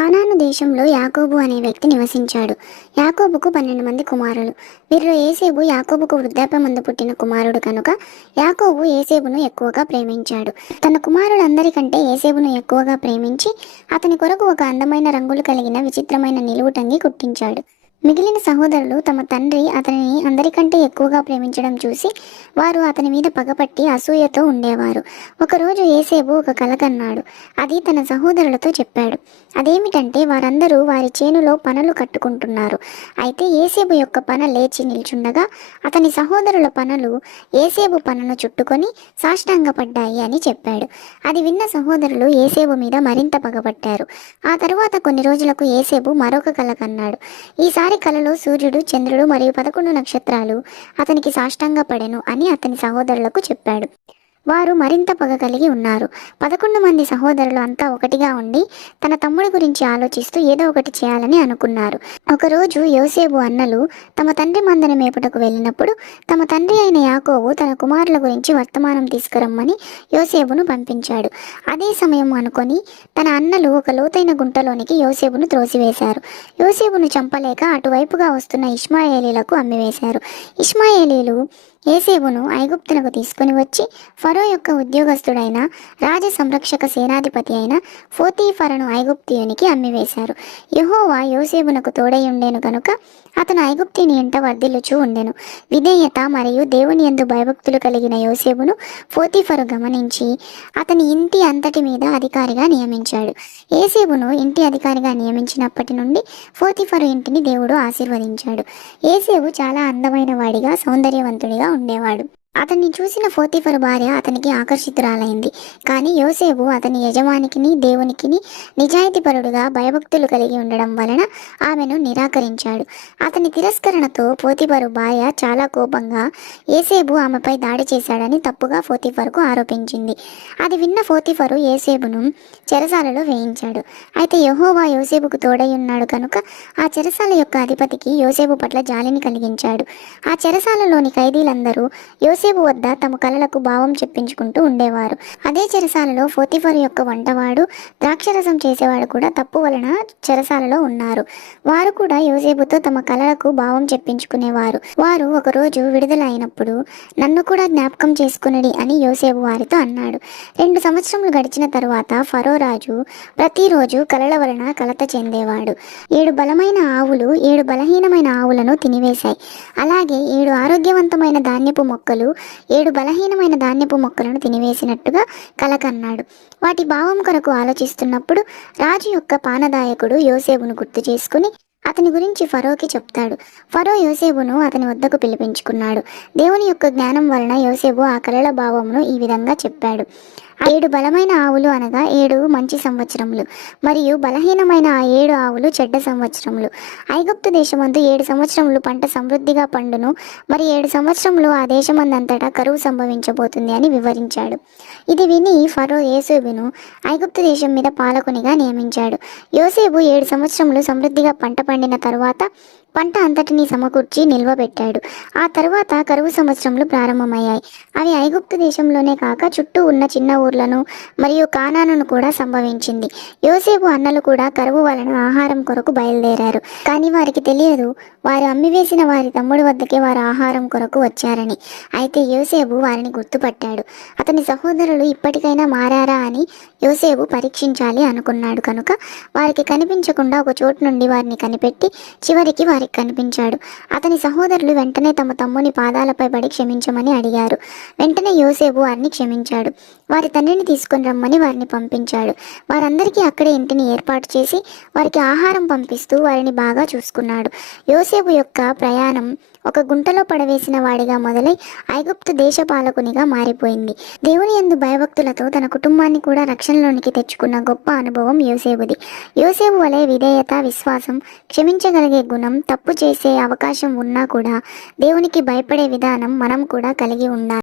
కానాను దేశంలో యాకోబు అనే వ్యక్తి నివసించాడు. యాకోబుకు 12 మంది కుమారులు. వీరిలో ఏసేబు యాకోబుకు వృద్ధాప్యమందు పుట్టిన కుమారుడు కనుక యాకోబు ఏసేబును ఎక్కువగా ప్రేమించాడు. తన కుమారులందరికంటే ఏసేబును ఎక్కువగా ప్రేమించి అతని కొరకు ఒక అందమైన రంగులు కలిగిన విచిత్రమైన నిలువుటంగి కుట్టించాడు. మిగిలిన సహోదరులు తమ తండ్రి అతనిని అందరికంటే ఎక్కువగా ప్రేమించడం చూసి వారు అతని మీద పగపట్టి అసూయతో ఉండేవారు. ఒకరోజు ఏసేబు ఒక కల కన్నాడు. అది తన సహోదరులతో చెప్పాడు. అదేమిటంటే వారందరూ వారి చేనులో పనలు కట్టుకుంటున్నారు. అయితే ఏసేబు యొక్క పన లేచి నిల్చుండగా అతని సహోదరుల పనలు ఏసేబు పనను చుట్టుకొని సాష్టాంగపడ్డాయి అని చెప్పాడు. అది విన్న సహోదరులు ఏసేబు మీద మరింత పగపట్టారు. ఆ తరువాత కొన్ని రోజులకు ఏసేబు మరొక కల కన్నాడు. ఈసారి కలలో సూర్యుడు, చంద్రుడు మరియు 11 నక్షత్రాలు అతనికి సాష్టాంగపడెను అని అతని సహోదరులకు చెప్పాడు. వారు మరింత పగ కలిగి ఉన్నారు. 11 మంది సహోదరులు అంతా ఒకటిగా ఉండి తన తమ్ముడి గురించి ఆలోచిస్తూ ఏదో ఒకటి చేయాలని అనుకున్నారు. ఒకరోజు యోసేపు అన్నలు తమ తండ్రి మందను మేపుటకు వెళ్ళినప్పుడు తమ తండ్రి అయిన యాకోబు తన కుమారుల గురించి వర్తమానం తీసుకురమ్మని యోసేపును పంపించాడు. అదే సమయం అనుకొని తన అన్నలు ఒక లోతైన గుంటలోనికి యోసేపును త్రోసివేశారు. యోసేపును చంపలేక అటువైపుగా వస్తున్న ఇష్మాయేలీలకు అమ్మివేశారు. ఇష్మాయేలీలు ఏసేబును ఐగుప్తునకు తీసుకుని వచ్చి ఫరో యొక్క ఉద్యోగస్తుడైన రాజ సంరక్షక సేనాధిపతి అయిన పోతీఫరను ఐగుప్తియునికి అమ్మివేశారు. యెహోవా యోసేబునకు తోడై ఉండెను కనుక అతను ఐగుప్తిని ఎంట వర్ధిల్లుచూ ఉండెను. విధేయత మరియు దేవుని యందు భయభక్తులు కలిగిన యోసేబును పోతీఫరు గమనించి అతని ఇంటి అంతటి మీద అధికారిగా నియమించాడు. ఏసేబును ఇంటి అధికారిగా నియమించినప్పటి నుండి పోతీఫరు ఇంటిని దేవుడు ఆశీర్వదించాడు. ఏసేబు చాలా అందమైన వాడిగా, సౌందర్యవంతుడిగా ఉండేవాడు. అతన్ని చూసిన పోతీఫరు భార్య అతనికి ఆకర్షితురాలైంది. కానీ యోసేపు అతని యజమానికిని దేవునికిని నిజాయితీపరుడుగా భయభక్తులు కలిగి ఉండడం వలన ఆమెను నిరాకరించాడు. అతని తిరస్కరణతో పోతీఫరు భార్య చాలా కోపంగా యోసేపు ఆమెపై దాడి చేశాడని తప్పుగా పోతీఫరుకు ఆరోపించింది. అది విన్న పోతీఫరు యోసేపును చెరసాలలో వేయించాడు. అయితే యెహోవా యోసేపుకు తోడై ఉన్నాడు కనుక ఆ చెరసాల యొక్క అధిపతికి యోసేపు పట్ల జాలిని కలిగించాడు. ఆ చెరసాలలోని ఖైదీలందరూ యోసేపు వద్ద తమ కలలకు భావం చెప్పించుకుంటూ ఉండేవారు. అదే చెరసాలలో పోతీఫరు యొక్క వంటవాడు, ద్రాక్షరసం చేసేవాడు కూడా తప్పు వలన చెరసాలలో ఉన్నారు. వారు కూడా యోసేపుతో తమ కలలకు భావం చెప్పించుకునేవారు. వారు ఒకరోజు విడుదల అయినప్పుడు నన్ను కూడా జ్ఞాపకం చేసుకునడి అని యోసేపు వారితో అన్నాడు. 2 సంవత్సరములు గడిచిన తరువాత ఫరో రాజు ప్రతిరోజు కలల వలన కలత చెందేవాడు. 7 బలమైన ఆవులు 7 బలహీనమైన ఆవులను తినివేశాయి. అలాగే 7 ఆరోగ్యవంతమైన ధాన్యపు మొక్కలు 7 బలహీనమైన ధాన్యపు మొక్కలను తినివేసినట్టుగా కలకన్నాడు. వాటి భావం కొరకు ఆలోచిస్తున్నప్పుడు రాజు యొక్క పానదాయకుడు యోసేపును గుర్తు చేసుకుని అతని గురించి ఫరోకి చెప్తాడు. ఫరో యోసేపును అతని వద్దకు పిలిపించుకున్నాడు. దేవుని యొక్క జ్ఞానం వలన యోసేపు ఆ కలల భావమును ఈ విధంగా చెప్పాడు. 7 బలమైన ఆవులు అనగా 7 మంచి సంవత్సరములు, మరియు బలహీనమైన ఆ 7 ఆవులు చెడ్డ సంవత్సరములు. ఐగుప్తు దేశమందు 7 సంవత్సరములు పంట సమృద్ధిగా పండును, మరి 7 సంవత్సరములు ఆ దేశమందంతటా కరువు సంభవించబోతుంది అని వివరించాడు. ఇది విని ఫరో యోసేపును ఐగుప్తు దేశం మీద పాలకునిగా నియమించాడు. యోసేపు 7 సంవత్సరములు సమృద్ధిగా పంట పండిన తరువాత పంట అంతటినీ సమకూర్చి నిల్వబెట్టాడు. ఆ తరువాత కరువు సంవత్సరములు ప్రారంభమయ్యాయి. అవి ఐగుప్తు దేశంలోనే కాక చుట్టూ ఉన్న చిన్న ఊర్లను మరియు కానానును కూడా సంభవించింది. యోసేపు అన్నలు కూడా కరువు వలన ఆహారం కొరకు బయలుదేరారు. కానీ వారికి తెలియదు వారు అమ్మివేసిన వారి తమ్ముడి వద్దకే వారు ఆహారం కొరకు వచ్చారని. అయితే యోసేపు వారిని గుర్తుపట్టాడు. అతని సహోదరులు ఇప్పటికైనా మారారా అని యోసేపు పరీక్షించాలి అనుకున్నాడు కనుక వారికి కనిపించకుండా ఒక చోటు నుండి వారిని కనిపెట్టి చివరికి వారికి కనిపించాడు. అతని సహోదరులు వెంటనే తమ తమ్ముని పాదాలపై పడి క్షమించమని అడిగారు. వెంటనే యోసేపు వారిని క్షమించాడు. వారి తండ్రిని తీసుకుని రమ్మని వారిని పంపించాడు. వారందరికీ అక్కడే ఇంటిని ఏర్పాటు చేసి వారికి ఆహారం పంపిస్తూ వారిని బాగా చూసుకున్నాడు. యోసేపు యొక్క ప్రయాణం ఒక గుంటలో పడవేసిన వాడిగా మొదలై ఐగుప్తు దేశపాలకునిగా మారిపోయింది. దేవుని యందు భయభక్తులతో తన కుటుంబాన్ని కూడా రక్షణలోనికి తెచ్చుకున్న గొప్ప అనుభవం యోసేపుది. యోసేపు వలె విధేయత, విశ్వాసం, క్షమించగలిగే గుణం, తప్పు చేసే అవకాశం ఉన్నా కూడా దేవునికి భయపడే విధానం మనం కూడా కలిగి ఉండాలి.